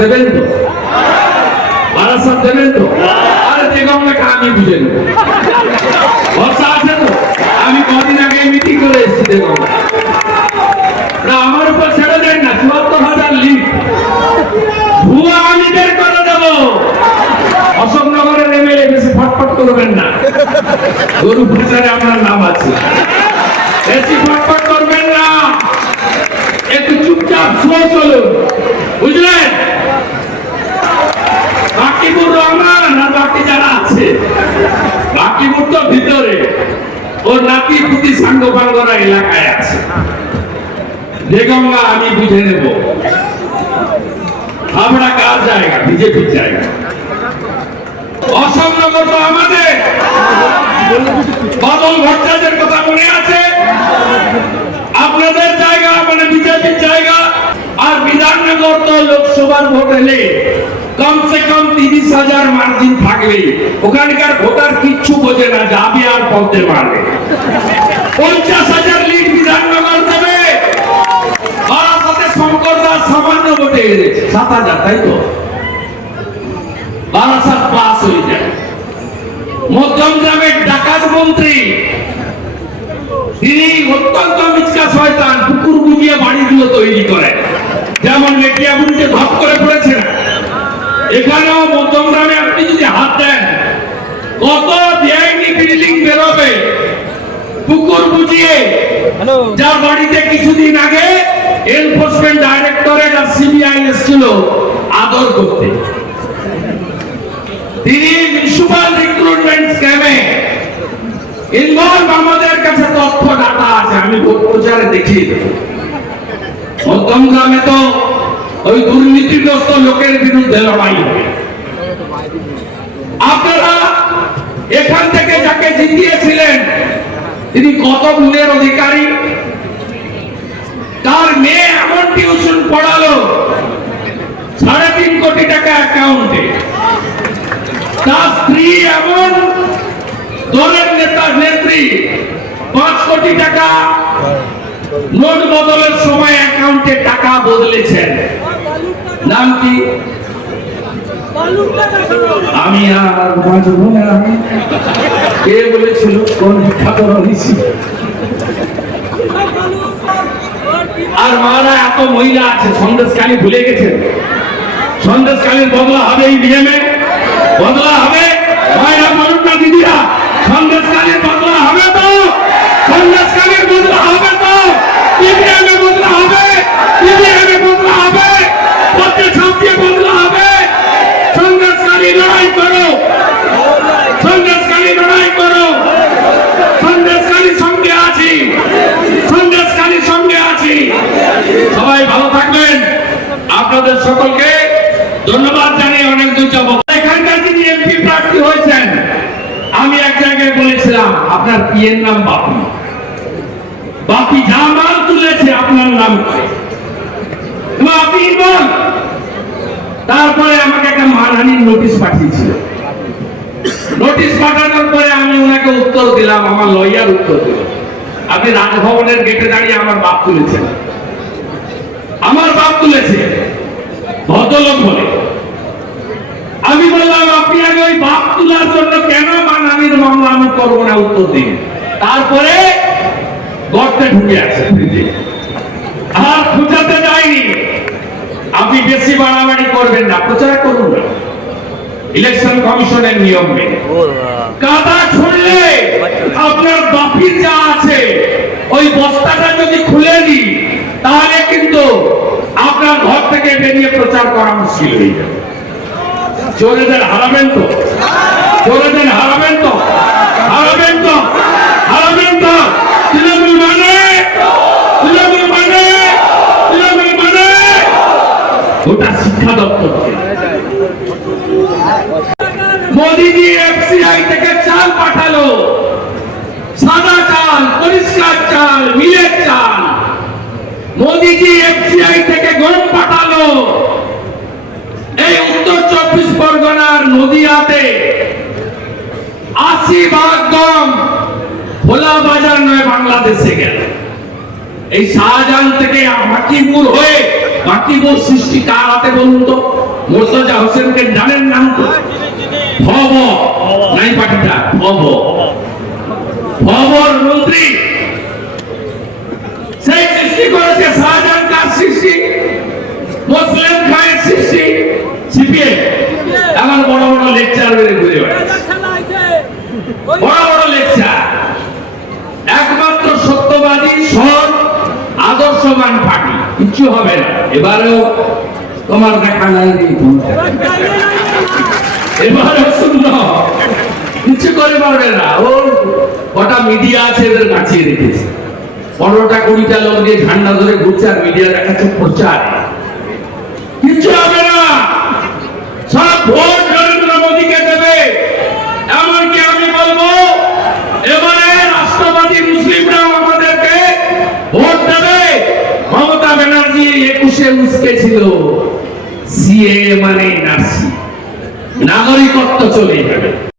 দেবেন তো? বারাসাত দেবেন তো? আরে যে গঙ্গাকে আমি বুঝে নেব। ভরসা আছে তো? আমি কদিন আগে মিটিং করে এসেছি না, আমার উপর ছেড়ে দেন না, চুয়াত্তর হাজার লিট ভুয়া আমি বের করে দেবো। অশোকনগরের এমএলএ বেশি ফটফট করবেন না। গরু প্রচারে আপনার নাম আছে বেশি ফটফট করবেন না একটু চুপচাপ শুয়ে চলুন বুঝলেন বাকিপুর রহমান আর বাকি যারা আছে বাকিপুর তো ভিতরে ওর নাতি পুতি সাঙ্গ এলাকায় আছে। গঙ্গা আমি বুঝে নেব। আমরা কার জায়গা? বিজেপির জায়গা। তো আমাদের। বাদল ভট্টাচার্যের কথা মনে আছে? আপনাদের জায়গা মানে বিজেপির জায়গা আর বিধাননগর তো লোকসভার ভোট এলে কমসে কম তিরিশ হাজার মার্জিন থাকবে। ওখানকার ভোটার কিচ্ছু বোঝে না যাবে আর বলতে পারবে। পঞ্চাশ হাজার লিড বিধাননগর দেবে। শঙ্কর দাস সামান্য ভোটে সাত হাজার, তাই তো? বারাসাত পাস হয়ে যায়। মধ্যম গ্রামের ডাকাত মন্ত্রী, তিনি অত্যন্ত মিচকা শয়তান কুকুর বুঝিয়ে বাড়িগুলো তৈরি করেন। যেমন মেটিয়াবুড়িতে ধপ করে পড়েছেন এখানেও মধ্যম গ্রামে আপনি যদি হাত দেন কত বেআইনি বিল্ডিং বেরোবে। কুকুর বুঝিয়ে যার বাড়িতে কিছুদিন আগে এনফোর্সমেন্ট ডাইরেক্টরেট আর সিবিআই এসেছিল আদর করতে। তিনি মিউনিসিপাল রিক্রুটমেন্ট স্ক্যামে ইনভলভ আমাদের কাছে তথ্য ডাটা আছে আমি ভোট প্রচারে দেখিয়ে দেবো। মধ্যম গ্রামে তো ওই দুর্নীতিগ্রস্ত লোকের বিরুদ্ধে লড়াই। আপনারা এখান থেকে যাকে জিতিয়েছিলেন, তিনি কত গুণের অধিকারী? তার মেয়ে এমন টিউশন পড়ালো, সাড়ে তিন কোটি টাকা অ্যাকাউন্টে। তার স্ত্রী এমন দলের নেতা, নেত্রী, পাঁচ কোটি টাকা নোট বদলের সময় অ্যাকাউন্টে টাকা বদলেছেন। নাম কি? আমি আর বাঁচব না কে বলেছিল? কোন বিখ্যাত ঋষি আর মারা এত মহিলা আছে সন্দেশকালী ভুলে গেছেন সন্দেশকালীর বদলা হবে এই বিএমএ। বদলা হবে মায়েরা বলুন না দিদিরা সন্দেশকালীর বদলা হবে তো সন্দেশকালীর বদলা হবে তো ইভিএমে বদলা হবে ইভিএমে বদলা হবে পথে ছাপিয়ে বদলা হবে সন্দেশকালী লড়াই করো। সন্দেশকালী লড়াই করো। সন্দেশকালীর সঙ্গে আছি। সন্দেশকালীর সঙ্গে আছি। সবাই ভালো থাকবেন। আপনাদের সকলকে ধন্যবাদ জানিয়ে অনেক দূর যাব। এখানকার যিনি এমপি প্রার্থী হয়েছেন, আমি এক জায়গায় বলেছিলাম, আপনার পিএর নাম বাপি। বাপি যা মাল তুলেছে আপনার নাম। বাপি বল তারপরে আমাকে একটা মানহানির নোটিশ পাঠিয়েছিল। নোটিশ পাঠানোর পরে আমি ওনাকে উত্তর দিলাম, আমার লয়ার উত্তর দিল। আপনি রাজভবনের গেটে দাঁড়িয়ে আমার বাপ তুলেছেন। আমার বাপ তুলেছে, ভদ্রলোক বলে। আমি বললাম, আপনি আগে ওই বাপ তোলার জন্য কেন মানহানির মামলা আমি করব না? উত্তর দিন। তারপরে গর্তে ঢুকে আছে আর খুঁজাতে যায়নি আপনি বেশি বাড়াবাড়ি করবেন না, প্রচার করুন না। ইলেকশন কমিশনের নিয়ম মেনে। কাদা ছুড়লে আপনার বাপির যা আছে, ওই বস্তাটা যদি খুলে দিই, তাহলে কিন্তু আপনার ঘর থেকে বেরিয়ে প্রচার করা মুশকিল হয়ে যাবে। চোরেদের হারাবেন তো? চোরেদের হারাবেন তো হারাবেন তো তৃণমূল মানে তৃণমূল মানে তৃণমূল মানে ওটা শিক্ষা দপ্তর মোদিজি এফসিআই থেকে চাল পাঠালো। সাদা চাল, পরিষ্কার চাল, মিলের চাল। মোদিজি এফসিআই থেকে গম পাঠালো। এই উত্তর চব্বিশ পরগনার নদিয়াতে আশি ভাগ গম খোলা বাজার নয়, বাংলাদেশে গেল। এই শাহজাহান থেকে বাকিপুর হয়ে বাকিপুর সৃষ্টি কার হাতে বলুন তো? মোর্তজা হোসেনকে জানেন নাম তো একমাত্র সত্যবাদী সৎ আদর্শবান পার্টি। কিচ্ছু হবে না। এবারেও তোমার দেখা নাই। কিছু করে পারবে না। ও কটা মিডিয়া আছে এদের কাছিয়ে রেখেছে। পনেরোটা, কুড়িটা লোক দিয়ে ঝান্ডা ধরে ঘুরছে আর মিডিয়া দেখাচ্ছে প্রচার। কিচ্ছু হবে না। সব ভোট নরেন্দ্র মোদীকে দেবে। এমনকি আমি বলব, এবারে রাষ্ট্রবাদী মুসলিমরাও আমাদেরকে ভোট দেবে। মমতা ব্যানার্জি একুশে উস্কে ছিল। সিএ মানে নার্সি। নাগরিকত্ব চলে যাবে।